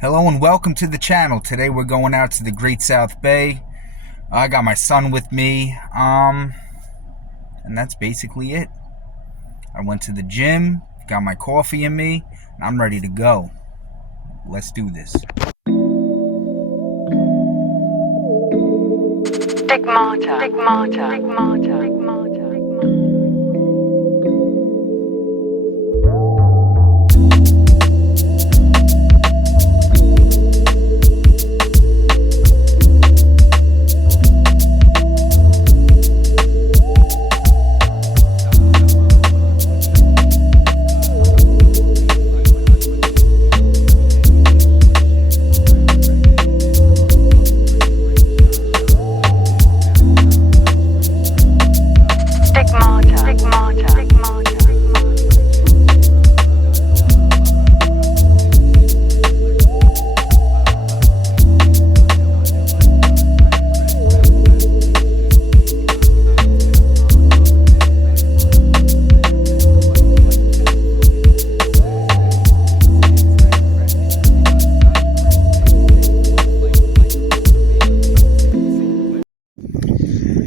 Hello and welcome to the channel. Today we're going out to the Great South Bay. I got my son with me, and that's basically it. I went to the gym, got my coffee in me, and I'm ready to go. Let's do this. Stigmata, stigmata, stigmata, stigmata.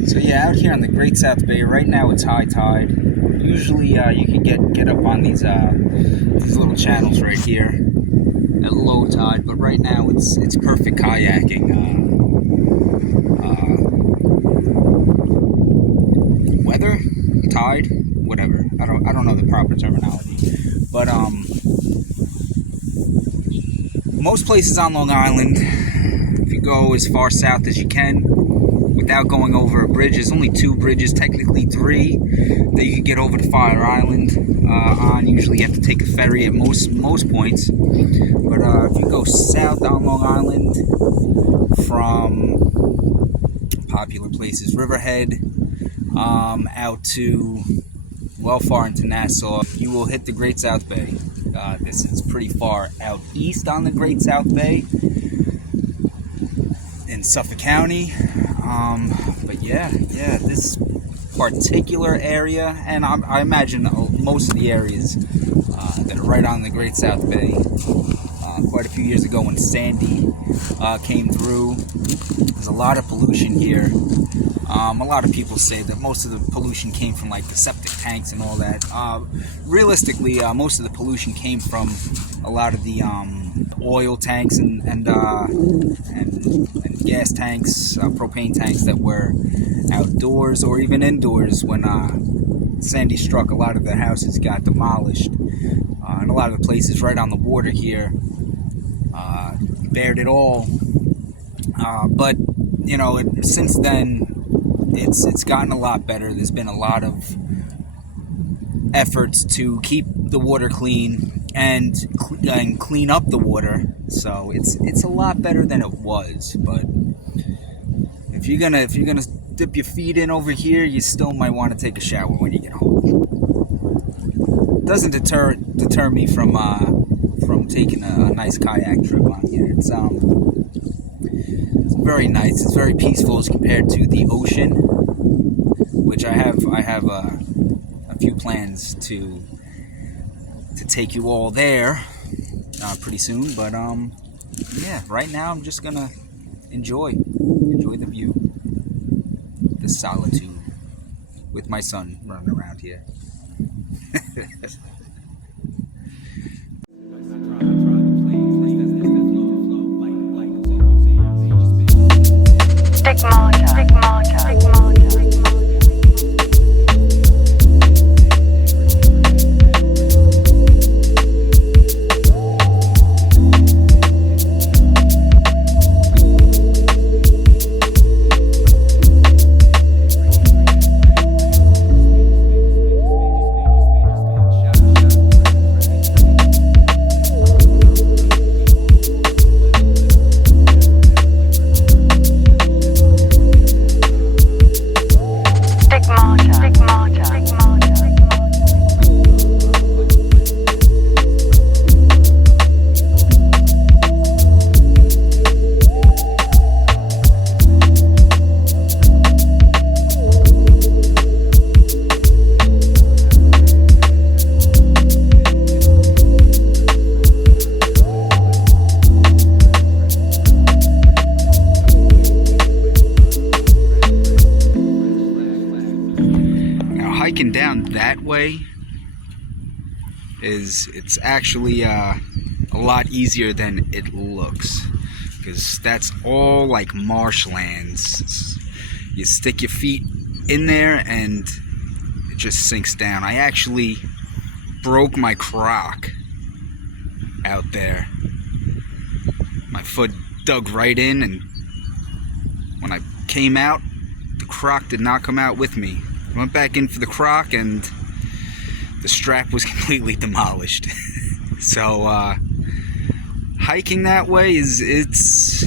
So yeah, out here on the Great South Bay, right now it's high tide. Usually you can get up on these little channels right here at low tide, but right now it's perfect kayaking. Weather, tide, whatever. I don't know the proper terminology, but most places on Long Island, if you go as far south as you can without going over a bridge, there's only 2 bridges, technically 3, that you can get over to Fire Island on. Usually you have to take a ferry at most points, but if you go south on Long Island from popular places, Riverhead, out to well far into Nassau, you will hit the Great South Bay. This is pretty far out east on the Great South Bay in Suffolk County. But yeah, this particular area, and I imagine most of the areas that are right on the Great South Bay, quite a few years ago when Sandy came through, there's a lot of pollution here. A lot of people say that most of the pollution came from like the septic tanks and all that. Realistically, most of the pollution came from a lot of the oil tanks and gas tanks, propane tanks that were outdoors or even indoors when Sandy struck. A lot of the houses got demolished, and a lot of the places right on the water here bared it all. But you know, since then it's gotten a lot better. There's been a lot of efforts to keep the water clean and clean up the water, so it's a lot better than it was. But if you're gonna dip your feet in over here, you still might want to take a shower when you get home. Doesn't deter me from taking a nice kayak trip on here. It's very nice. It's very peaceful as compared to the ocean, which I have a few plans to take you all there pretty soon. But yeah, right now I'm just gonna enjoy the view, the solitude, with my son running around here. Stigmata, stigmata, stigmata. hiking down that way it's actually a lot easier than it looks, because that's all like marshlands. You stick your feet in there and it just sinks down. I actually broke my croc out there. My foot dug right in, and when I came out, the croc did not come out with me. I went back in for the croc and the strap was completely demolished. So hiking that way it's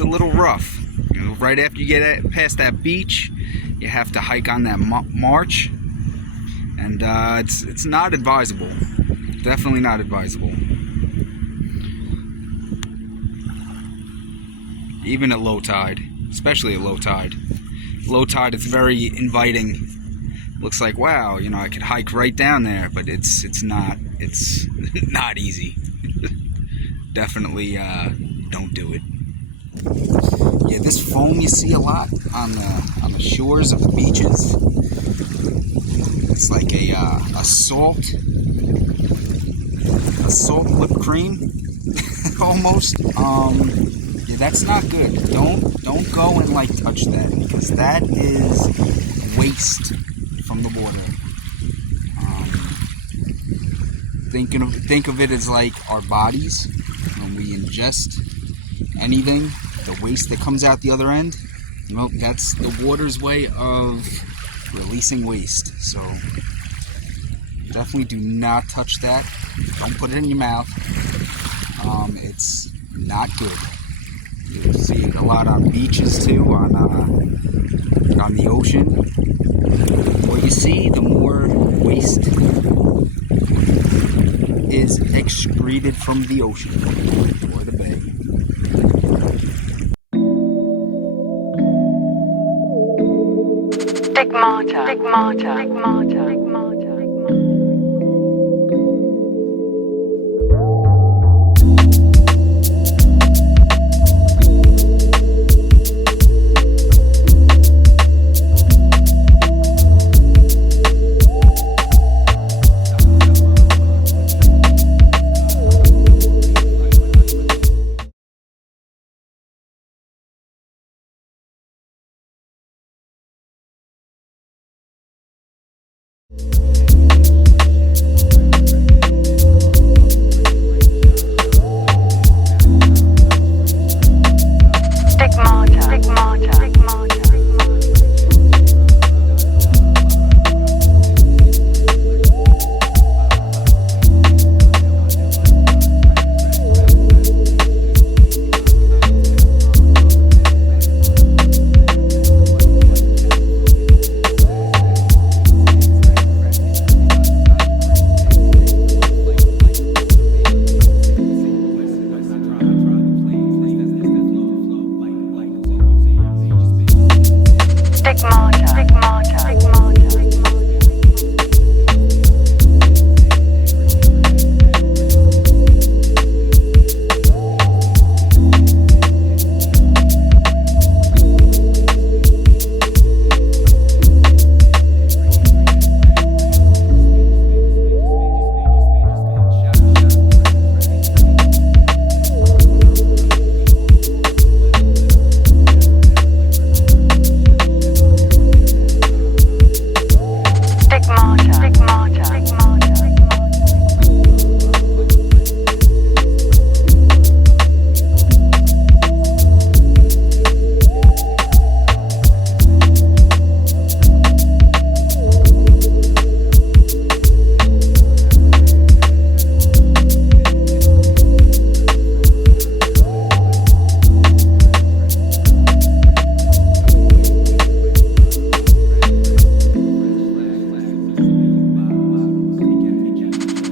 a little rough. You know, right after you get past that beach, you have to hike on that march, and it's not advisable. Definitely not advisable. Even at low tide, especially at low tide. Low tide, it's very inviting. Looks like, wow, you know, I could hike right down there, but it's not not easy. Definitely don't do it. Yeah, this foam you see a lot on the shores of the beaches. It's like a salt whipped cream almost. Yeah, that's not good. Don't go and like touch that, because that is waste from the water. Think of it as like our bodies. When we ingest anything, the waste that comes out the other end, you know, that's the water's way of releasing waste. So definitely do not touch that. Don't put it in your mouth. It's not good. You see it a lot on beaches too, on the ocean. The more you see, the more waste is excreted from the ocean or the bay. Stigmata. Stigmata. Stigmata. Stigmata.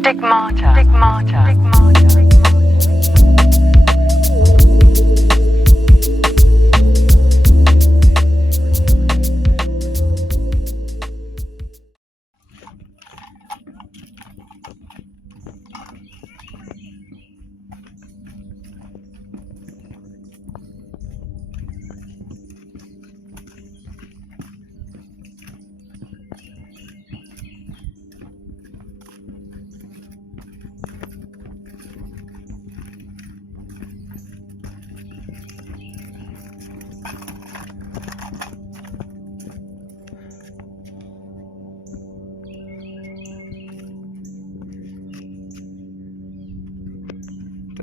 Stigmata. Stigmata. Stigmata.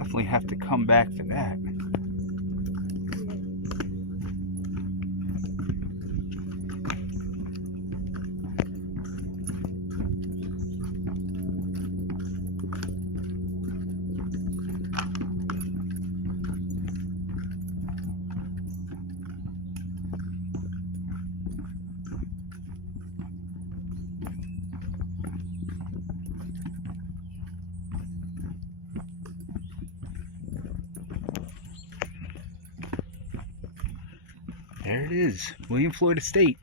definitely have to come back for that. There it is, William Floyd Estate.